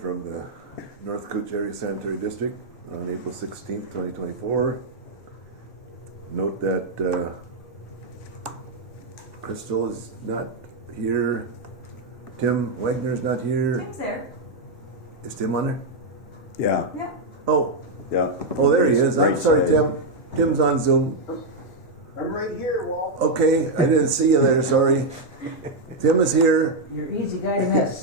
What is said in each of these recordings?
from the North Cooch Area Sanitary District on April 16th, 2024. Note that Crystal is not here. Tim Wagner is not here. Tim's there. Is Tim on there? Yeah, Yeah. Oh, yeah. oh, there he is. I'm Right sorry, side. Tim. Tim's on Zoom. I'm right here, Walt. Okay, I didn't see you there, sorry. Tim is here, You're an easy guy to miss.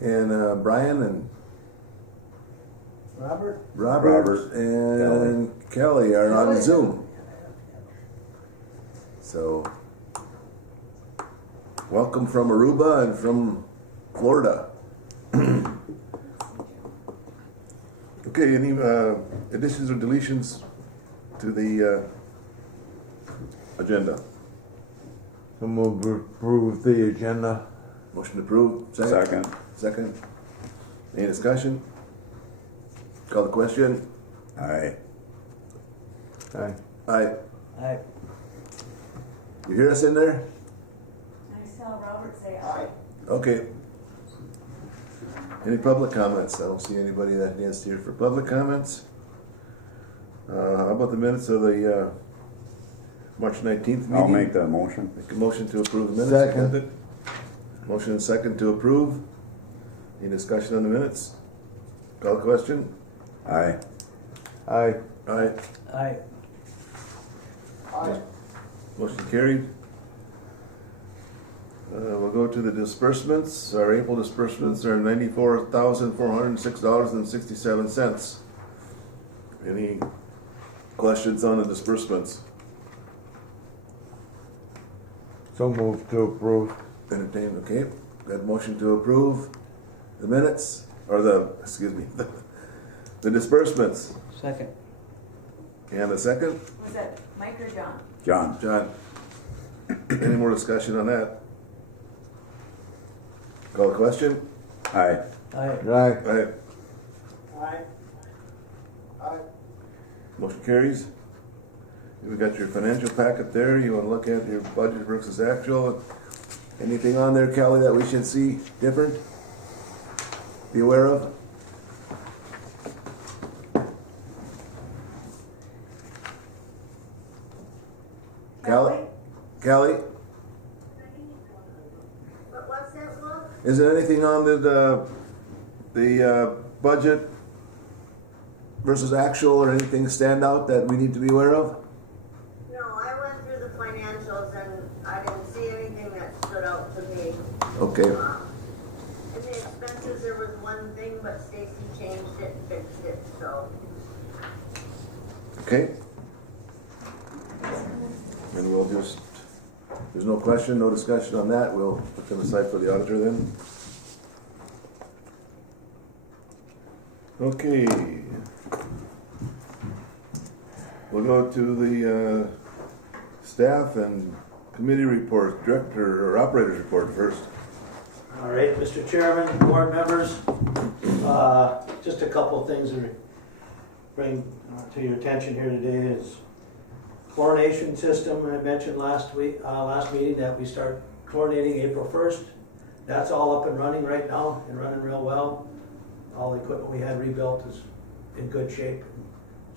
and Brian and Robert? Robert and Kelly are on Zoom. So, welcome from Aruba and from Florida. Okay, any additions or deletions to the agenda? So move to approve the agenda. Motion approved. Second. Second. Any discussion? Call the question. Aye. Aye. Aye. Aye. You hear us in there? I saw Robert say aye. Okay. Any public comments? I don't see anybody that is here for public comments. How about the minutes of the March 19th meeting? I'll make that motion. Make a motion to approve the minutes. Second. Motion and second to approve. Any discussion on the minutes? Call the question. Aye. Aye. Aye. Aye. Aye. Motion carried. We'll go to the disbursements. Our April disbursements are $94,406.67. Any questions on the disbursements? So move to approve. Entertained, okay. Got a motion to approve the minutes, or the disbursements. Second. And a second? Was that Mike or John? John. John. Any more discussion on that? Call the question? Aye. Aye. Aye. Aye. Aye. Aye. Motion carries. We got your financial packet there. You want to look at your budget versus actual. Anything on there, Kelly, that we should see different? Be aware of? Kelly? Kelly? What's that, Walt? Is there anything on the budget versus actual or anything stand out that we need to be aware of? No, I went through the financials and I didn't see anything that stood out to me. Okay. In the expenses, there was one thing, but Stacy changed it and fixed it, so. Okay. And we'll just, there's no question, no discussion on that. We'll put them aside for the auditor then. Okay. We'll go to the staff and committee report, director or operator's report first. All right, Mr. Chairman, board members, just a couple of things to bring to your attention here today is chlorination system. I mentioned last meeting that we start chlorinating April 1st. That's all up and running right now and running real well. All the equipment we had rebuilt is in good shape,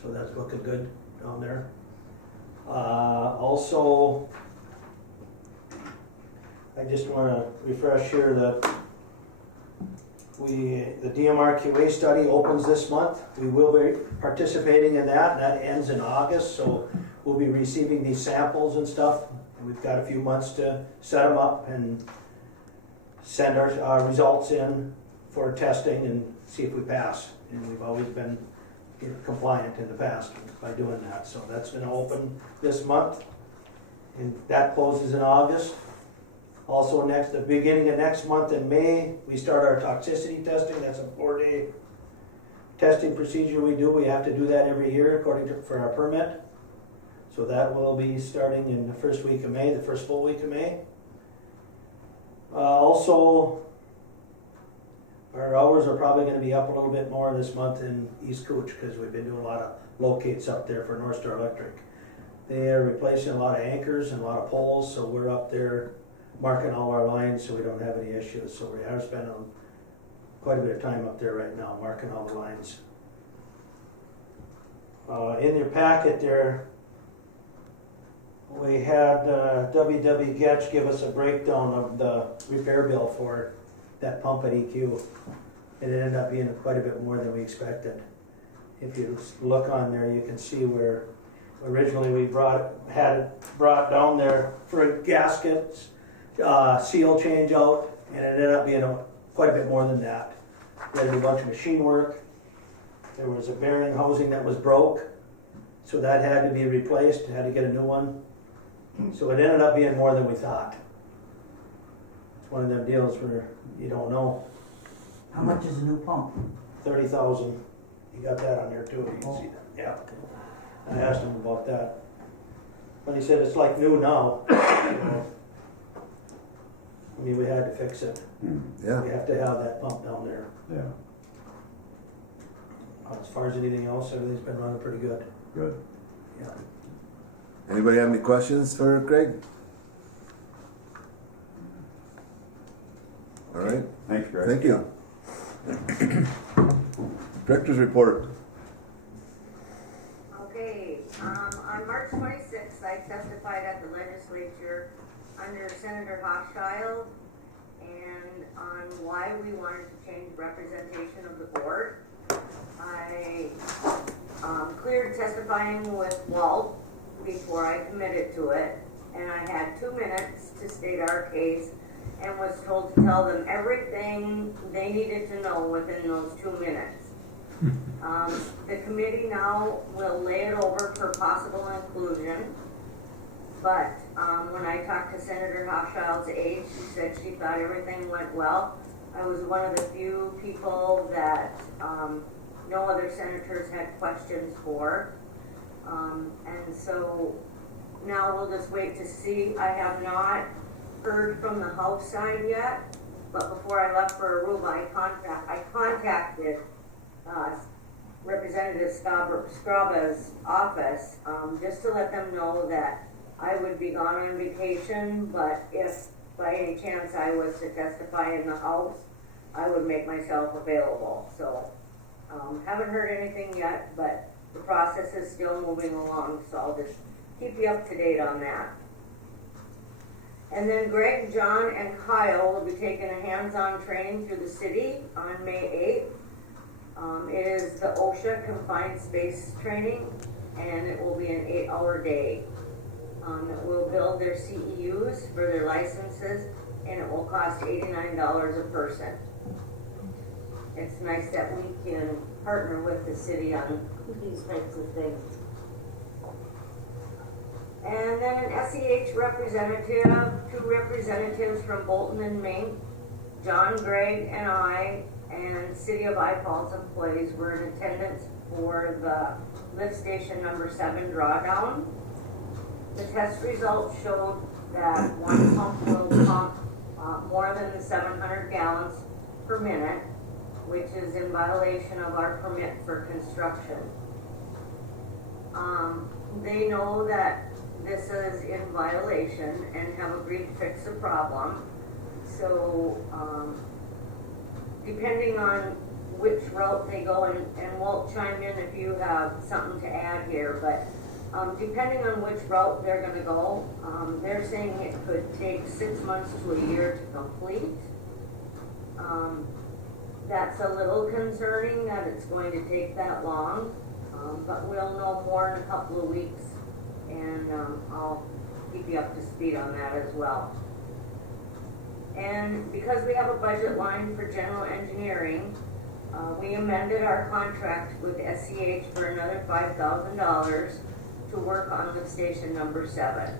so that's looking good down there. Also, I just want to refresh here that the DMRQA study opens this month. We will be participating in that, and that ends in August, so we'll be receiving these samples and stuff. And we've got a few months to set them up and send our results in for testing and see if we pass. And we've always been compliant in the past by doing that. So that's going to open this month, and that closes in August. Also, the beginning of next month in May, we start our toxicity testing. That's a 4-day testing procedure we do. We have to do that every year for our permit. So that will be starting in the first week of May, the first full week of May. Also, our hours are probably going to be up a little bit more this month in East Cooch because we've been doing a lot of locates up there for North Star Electric. They are replacing a lot of anchors and a lot of poles, so we're up there marking all our lines so we don't have any issues. So we are spending quite a bit of time up there right now, marking all the lines. In your packet there, we had W.W. Getch give us a breakdown of the repair bill for that pump at EQ. And it ended up being quite a bit more than we expected. If you look on there, you can see where originally we had it brought down there for gaskets, seal change out, and it ended up being quite a bit more than that. We had to do a bunch of machine work. There was a bearing housing that was broke, so that had to be replaced, had to get a new one. So it ended up being more than we thought. It's one of them deals where you don't know. How much is a new pump? 30,000. You got that on there too, you can see that. Yeah. I asked him about that. But he said it's like new now. I mean, we had to fix it. Yeah. We have to have that pump down there. Yeah, As far as anything else, everything's been running pretty good. good. Yeah. Anybody have any questions for Greg? All right, Thanks, Greg. thank you. Director's report. Okay, on March 26th, I testified at the legislature under Senator Hochschild and on why we wanted to change representation of the board. I cleared testifying with Walt before I committed to it, and I had 2 minutes to state our case and was told to tell them everything they needed to know within those 2 minutes. The committee now will lay it over for possible inclusion, but when I talked to Senator Hochschild's aide, she said she thought everything went well. I was one of the few people that no other senators had questions for. And so now we'll just wait to see. I have not heard from the House side yet, but before I left for Aruba, I contacted Representative Scraba's office just to let them know that I would be gone on vacation, but if by any chance I was to testify in the House, I would make myself available. So haven't heard anything yet, but the process is still moving along, so I'll just keep you up to date on that. And then Greg, John, and Kyle will be taking a hands-on training through the city on May 8th. It is the OSHA confined space training, and it will be an 8-hour day. It will build their CEUs for their licenses, and it will cost $89 a person. It's nice that we can partner with the city on these types of things. And then an SEH representative, 2 representatives from Bolton and Mink, John, Greg, and I, and City of Falls employees were in attendance for the lift station number 7 drawdown. The test results showed that one pump will pump more than the 700 gallons per minute, which is in violation of our permit for construction. They know that this is in violation and have agreed to fix the problem. So depending on which route they go, and Walt, chime in if you have something to add here, but depending on which route they're going to go, they're saying it could take 6 months to a year to complete. That's a little concerning that it's going to take that long, but we'll know more in a couple of weeks, and I'll keep you up to speed on that as well. And because we have a budget line for general engineering, we amended our contract with SEH for another $5,000 to work on lift station number 7.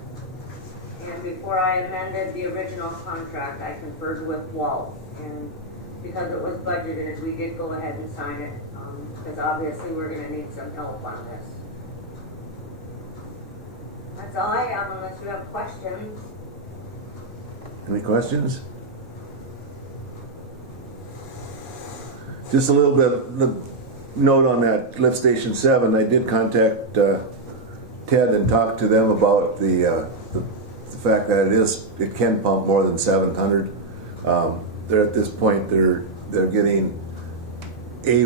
And before I amended the original contract, I conferred with Walt, and because it was budgeted, we did go ahead and sign it, because obviously we're going to need some help on this. That's all I have, unless you have questions. Any questions? Just a little bit of note on that lift station 7. I did contact Ted and talk to them about the fact that it can pump more than 700. They're at this point they're getting a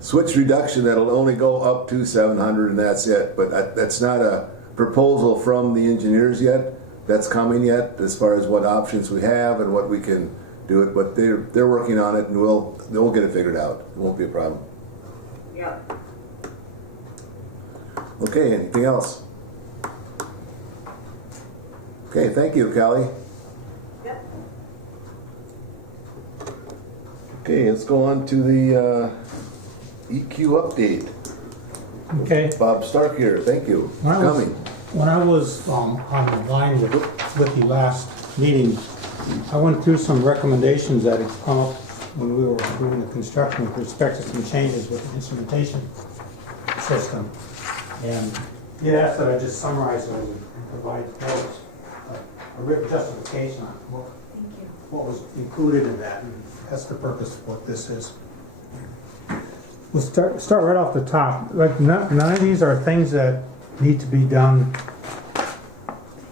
switch reduction that'll only go up to 700 and that's it. But that's not a proposal from the engineers yet. That's coming yet as far as what options we have and what we can do it. But they're working on it and they'll get it figured out. It won't be a problem. Yep. Okay, anything else? Okay, thank you, Callie. Yep. Okay, let's go on to the EQ update. Okay, Bob Stark here, thank you for When I was- coming. when I was on the line with the last meeting, I went through some recommendations that had come up when we were doing the construction with respect to some changes with the instrumentation system. And he asked that I just summarize those and provide notes, a written justification on Thank you. what was included in that, and that's the purpose of what this is. We'll start right off the top. Like, none of these are things that need to be done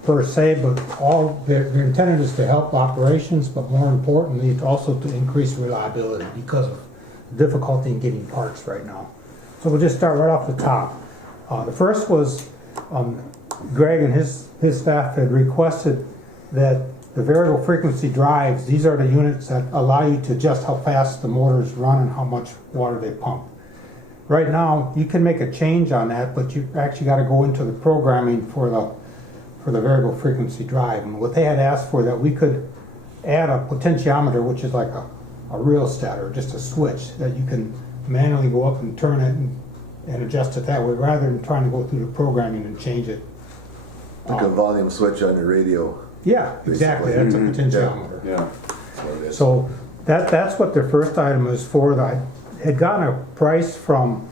per se, but all they're intended is to help operations, but more importantly, it's also to increase reliability because of difficulty in getting parts right now. So we'll just start right off the top. The first was Greg and his staff had requested that the variable frequency drives, these are the units that allow you to adjust how fast the motors run and how much water they pump. Right now, you can make a change on that, but you actually got to go into the programming for the variable frequency drive. And what they had asked for, that we could add a potentiometer, which is like a rheostat or just a switch that you can manually go up and turn it and adjust it that way, rather than trying to go through the programming and change it. Like a volume switch on your radio. Yeah, exactly. That's a potentiometer. Yeah. That's what it is. So that's what their first item is for. I had gotten a price from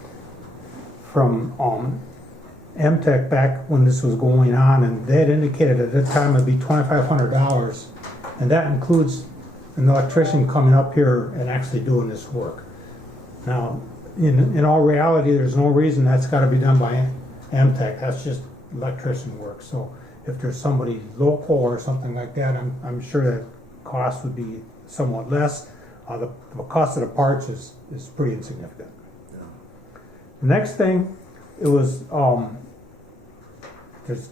MTech back when this was going on, and they had indicated at that time it'd be $2,500, and that includes an electrician coming up here and actually doing this work. Now, in all reality, there's no reason that's got to be done by MTech. That's just electrician work. So if there's somebody local or something like that, I'm sure that cost would be somewhat less. The cost of the parts is pretty insignificant. Yeah. The next thing, it was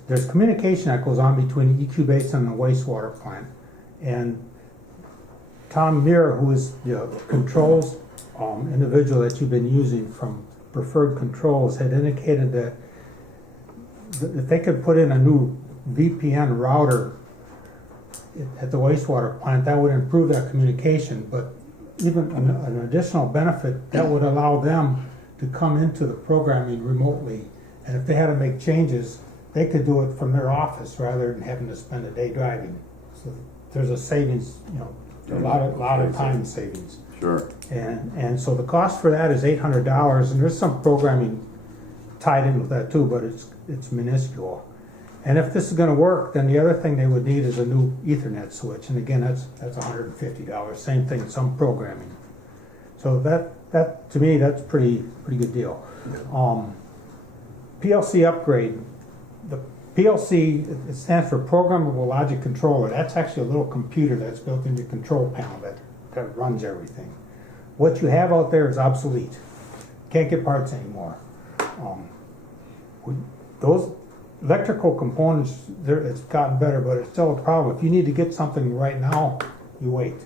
there's communication that goes on between the EQ basin and the wastewater plant, and Tom Muir, who is the controls individual that you've been using from Preferred Controls, had indicated that if they could put in a new VPN router at the wastewater plant, that would improve that communication. But even an additional benefit, that would allow them to come into the programming remotely, and if they had to make changes, they could do it from their office rather than having to spend a day driving. So there's a savings, a lot of time savings. Sure. And so the cost for that is $800, and there's some programming tied in with that too, but it's minuscule. And if this is going to work, then the other thing they would need is a new Ethernet switch, and again, that's $150. Same thing, some programming. So that to me, that's pretty good deal. PLC upgrade. The PLC, it stands for Programmable Logic Controller. That's actually a little computer that's built into your control panel that runs everything. What you have out there is obsolete. Can't get parts anymore. Those electrical components, it's gotten better, but it's still a problem. If you need to get something right now, you wait.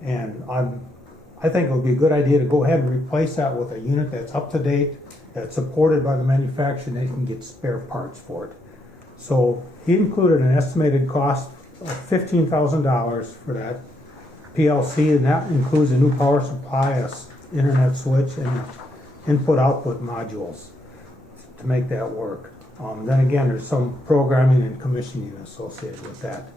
And I think it would be a good idea to go ahead and replace that with a unit that's up to date, that's supported by the manufacturer, and they can get spare parts for it. So he included an estimated cost of $15,000 for that PLC, and that includes a new power supply, a internet switch, and input-output modules to make that work. Then again, there's some programming and commissioning associated with that.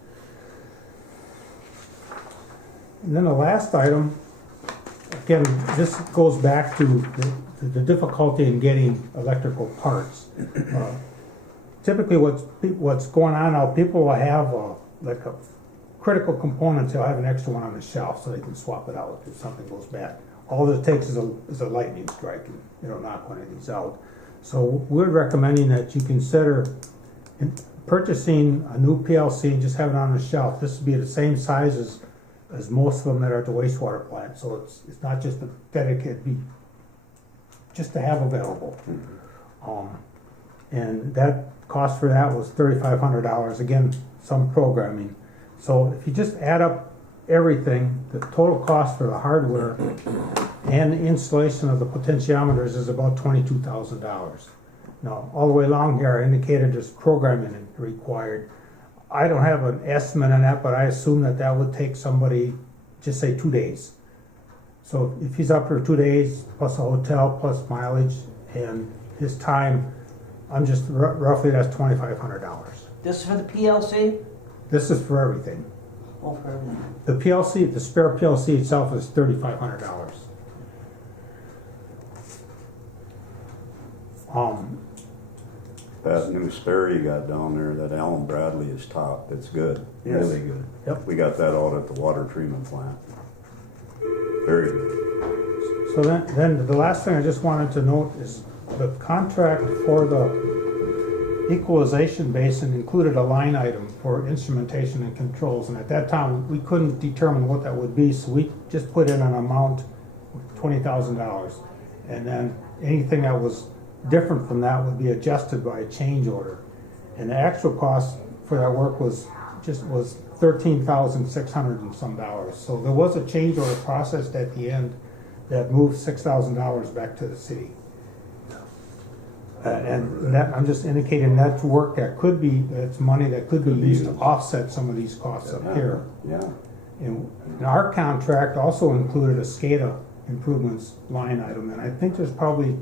And then the last item, again, this goes back to the difficulty in getting electrical parts. Typically what's going on now, people will have like a critical components, they'll have an extra one on the shelf so they can swap it out if something goes bad. All it takes is a lightning strike and it'll knock one of these out. So we're recommending that you consider purchasing a new PLC and just have it on the shelf. This would be the same size as as most of them that are at the wastewater plant. So it's not just a dedicated, just to have available. And that cost for that was $3,500. Again, some programming. So if you just add up everything, the total cost for the hardware and the installation of the potentiometers is about $22,000. Now, all the way along here, I indicated there's programming required. I don't have an estimate on that, but I assume that would take somebody, just say 2 days. So if he's up for 2 days, plus a hotel, plus mileage, and his time, I'm just roughly, that's $2,500. This is for the PLC? This is for everything. Oh, for everything. The PLC, the spare PLC itself is $3,500. That new spare you got down there, that Allen Bradley is top. It's good, Yes. really good. Yep. We got that out at the water treatment plant. Very good. So then the last thing I just wanted to note is the contract for the equalization basin included a line item for instrumentation and controls. And at that time, we couldn't determine what that would be, so we just put in an amount, $20,000. And then anything that was different from that would be adjusted by a change order. And the actual cost for that work was $13,600 and some dollars. So there was a change order processed at the end that moved $6,000 back to the city. And that, I'm just indicating that's work that could be, that's money that could be used to offset some of these costs up here. Yeah. And our contract also included a SCADA improvements line item, and I think there's probably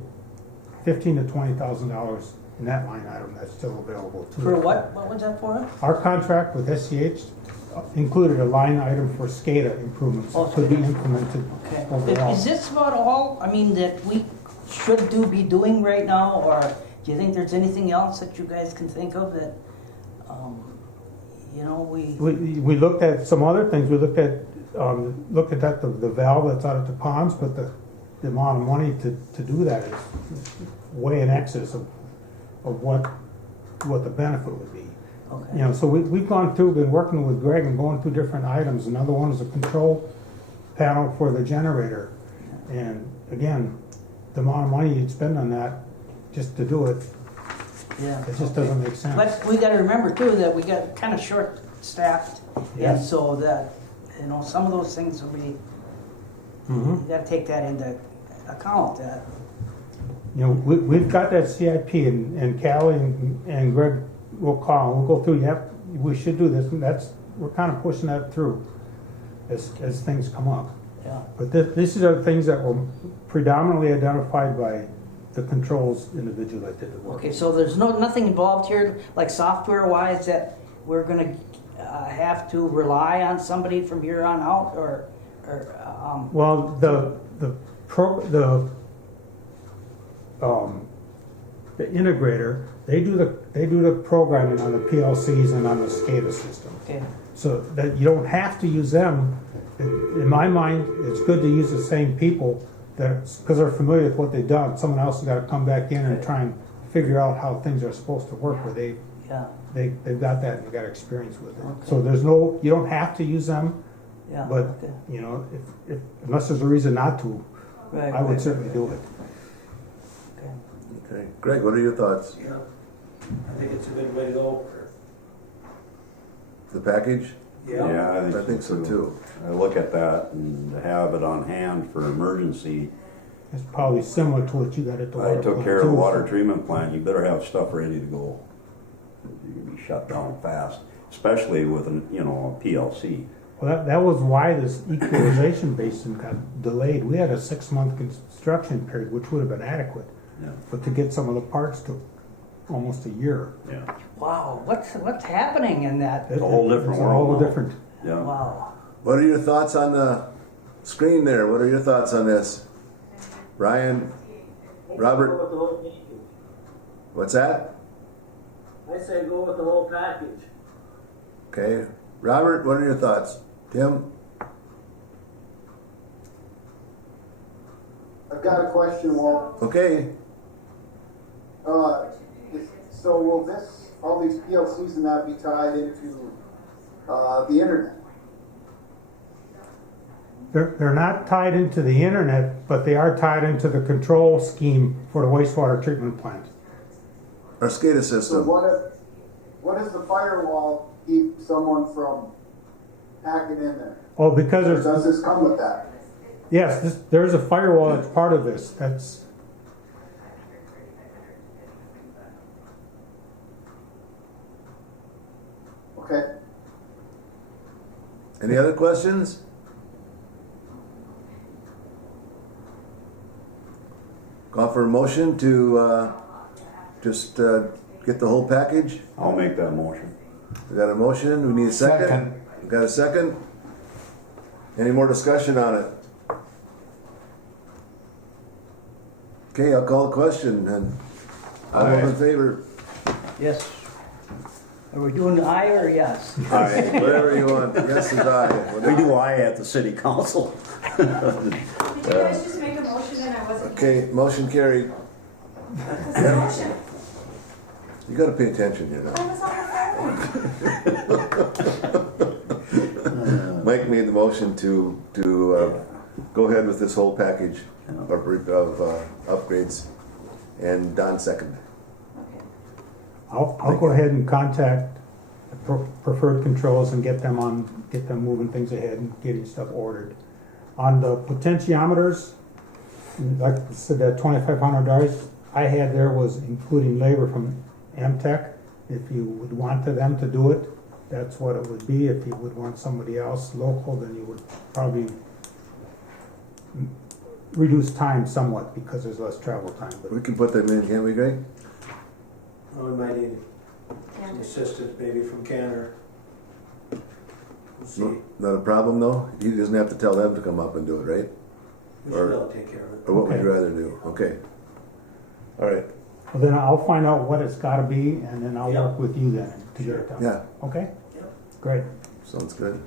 $15,000 to $20,000 in that line item that's still available too. For what? What was that for? Our contract with SCH included a line item for SCADA improvements that could be implemented Okay. overall. Is this about all, I mean, that we should be doing right now, or do you think there's anything else that you guys can think of that, We looked at some other things. We looked at the valve that's out at the ponds, but the amount of money to do that is way in excess of what the benefit would be. Okay. You know, so we've gone through, been working with Greg and going through different items. Another one is a control panel for the generator. And again, the amount of money you'd spend on that just to do it, Yeah. it just doesn't make sense. But we gotta remember too, that we got kind of short-staffed, Yeah. and so that, some of those things will be, Mhm. you gotta take that into account, that, You know, we've got that CIP, and Callie and Greg will call, and we'll go through, yep, we should do this, and we're kind of pushing that through as things come up. yeah. But these are the things that were predominantly identified by the controls individual that did the work. Okay, so there's nothing involved here, like software-wise, that we're gonna have to rely on somebody from here on out, or Well, the integrator, they do the programming on the PLCs and on the SCADA system. okay, So that you don't have to use them. In my mind, it's good to use the same people because they're familiar with what they've done. Someone else has got to come back in and try and figure out how things are supposed to work, where they've got that and they've got experience with it. Okay. So you don't have to use them, yeah, but okay. if unless there's a reason not to, Right, I would right, certainly do it. okay. Okay, Greg, what are your thoughts? I think it's a good way to go. The package? Yeah, I think so too. I look at that and to have it on hand for emergency. It's probably similar to what you got at the water I took plant, care of the too. water treatment plant. You better have stuff ready to go. You can be shut down fast, especially with a PLC. Well, that was why this equalization basin got delayed. We had a 6-month construction period, which would have been adequate. Yeah. But to get some of the parts took almost a year. Yeah. Wow, what's happening in that? It's a whole different It's a world whole now. different. Yeah. Wow. What are your thoughts on the screen there? What are your thoughts on this? Ryan, Robert, Go with the whole package. what's that? I say go with the whole package. Okay. Robert, what are your thoughts? Tim? I've got a question, Walt. Okay. So will all these PLCs and that be tied into the internet? they're not tied into the internet, but they are tied into the control scheme for the wastewater treatment plant. Our SCADA So system. what does the firewall keep someone from hacking in there? Oh, because Or there's, does this come with that? yes, there's a firewall that's part of this. That's, Okay, Any other questions? Call for a motion to just get the whole package. I'll make that motion. We got a motion, we need a second. We got a second? Any more discussion on it? Okay, I'll call the question and all those in favor, Yes. Are we doing aye or yes? Aye. whatever you want, yes is aye. We do aye at the city council. Did you guys just make a motion and I wasn't? Okay, motion carried. What's the motion? You gotta pay attention here now. I was on the phone. Mike made the motion to go ahead with this whole package of upgrades, and Don seconded. Okay. I'll go ahead and contact the preferred controls and get them moving things ahead and getting stuff ordered. On the potentiometers, like I said, that $2,500 I had there was including labor from Amtech. If you would want them to do it, that's what it would be. If you would want somebody else local, then you would probably reduce time somewhat because there's less travel time. But We can put them in, can't we, Greg? Oh, we might need some assistance maybe from Cantor. We'll see. Not a problem though? He doesn't have to tell them to come up and do it, right? We should be able to take care of it. Or what would Okay. you rather do? Okay. All right, well, then I'll find out what it's gotta be and then I'll Yeah. work with you then to get it done. yeah, Okay? Yeah. Great. sounds good.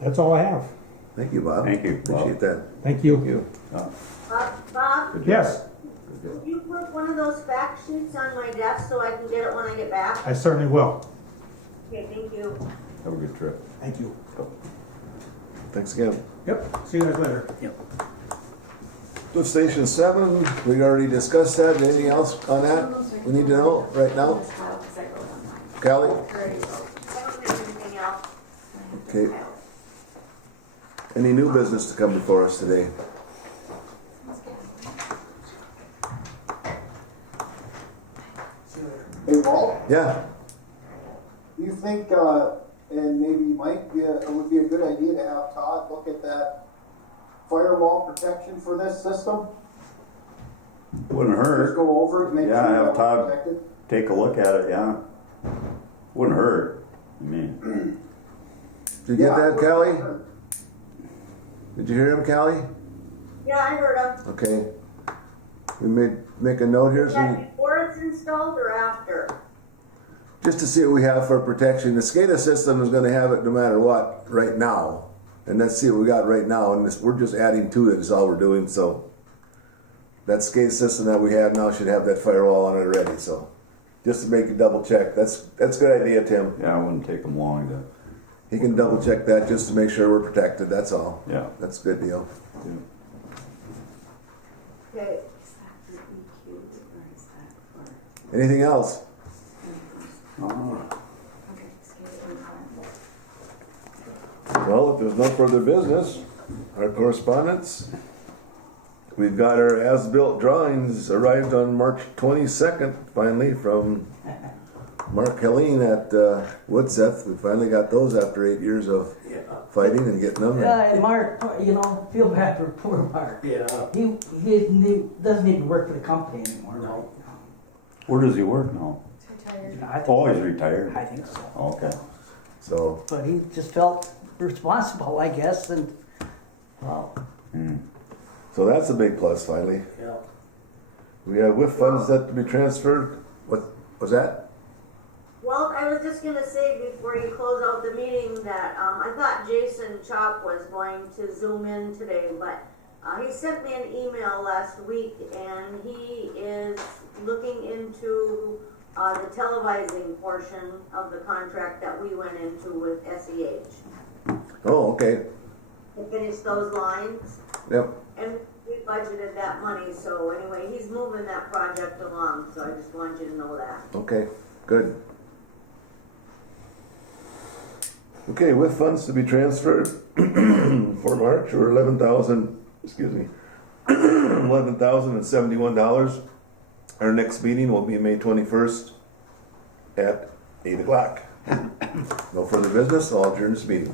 That's all I have. Thank you, Bob. Thank you, Bob. Appreciate that. Thank you. You. Yeah. Bob, Good job. Yes, would you put one of those fact sheets on my desk so I can get it when I get back? I certainly will. Okay, thank you. Have a good trip. Thank you. Thanks again. Yep, see you guys later. Lift station 7, we already discussed that. Anything else on that we need to know right now? This file, 'cause I wrote on mine. Callie? I don't have anything else. Okay. Any new business to come before us today? hey, Walt, Yeah, do you think, and maybe Mike, it would be a good idea to have Todd look at that firewall protection for this system? Wouldn't Just hurt. go over it and make sure Yeah, have that we're Todd- protected? Take a look at it, yeah. Wouldn't hurt. I mean, did you get Yeah, that, Callie? Did you hear him, Callie? Yeah, I heard them. Okay. We make a note here, Is so that we- before it's installed or after? just to see what we have for protection. The SCADA system is gonna have it no matter what, right now. And let's see what we got right now, and we're just adding to it is all we're doing, so. That SCADA system that we have now should have that firewall on it already, so. Just to make a double check, that's a good idea, Tim. yeah, it wouldn't take them long to, He can double check that just to make sure we're protected, that's all. yeah. That's a good deal. Okay, Is that for EQ or is that for? Anything else? Okay, excuse me. Well, if there's no further business, our correspondence. We've got our as-built drawings arrived on March 22nd, finally, from Mark Helene at Woodseth. We finally got those after 8 years of Yeah. fighting and getting them. Yeah, and Mark, feel bad for poor Mark. Yeah. He doesn't even work for the company anymore, right? Where does he work now? Retired. I think, Oh, he's retired. I think so. Okay. So, But he just felt responsible, I guess, and, well, so that's a big plus, finally. Yeah. We have WIF funds that to be transferred. What was that? well, I was just gonna say before you close out the meeting that, I thought Jason Chop was going to zoom in today, but, he sent me an email last week and he is looking into, the televising portion of the contract that we went into with SEH. Oh, okay. to finish those lines. Yep, And we budgeted that money, so anyway, he's moving that project along, so I just wanted you to know that. okay, good. Okay, with funds to be transferred for March or $11,071. Our next meeting will be May 21st at 8 o'clock. No further business, I'll adjourn this meeting.